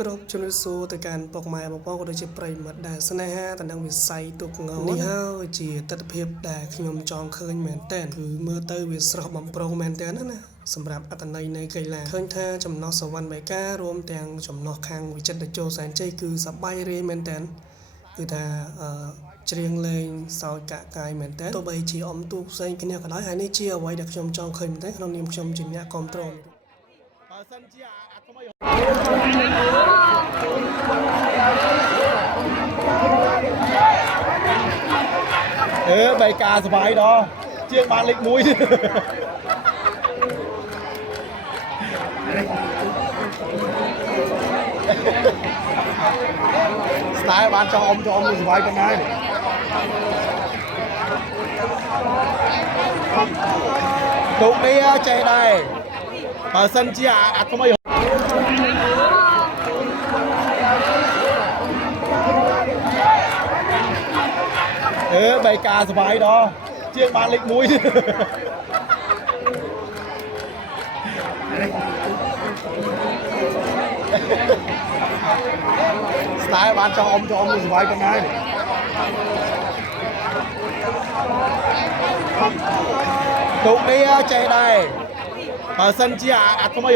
គ្រប់ជំរាបសួរទៅកាន់ពុកម៉ែបងប្អូនក៏ដូចជាប្រិយមិត្តដែលស្នេហាទៅនឹងវិស័យទូកងនេះហើយជាទស្សនវិជ្ជាដែលខ្ញុំចង់ឃើញមែនតើគឺមើលទៅវាស្រស់បំព្រងមែនតើណាសម្រាប់អត្តន័យនៃកីឡាឃើញថាចំណោះសវណ្ណបេការួមទាំងចំណោះខាងវិចិត្រតេជោសែនជ័យគឺសប្បាយរីមែនតើគឺថាច្រៀងលេងសើចកាក់កាយមែនតើទោះបីជាអមទូកផ្សេងគ្នាក៏ដោយហើយនេះជាអ្វីដែលខ្ញុំចង់ឃើញមែនតើក្នុងនាមខ្ញុំជាអ្នកគ្រប់គ្រងបើសិនជាអាថ្មីបៃកាសបាយដល់ជាងបានលេខ1ស្ដាយបានចង់អ៊ំមួយសបាយប៉ុណ្ណាទូកនេះចេះដែរបើសិនជាអាថ្មីបៃកាសបាយដល់ជាងបានលេខ1ស្ដាយបានចង់អ៊ំមួយសបាយប៉ុណ្ណាទូកនេះចេះដែរបើសិនជាអាថ្មី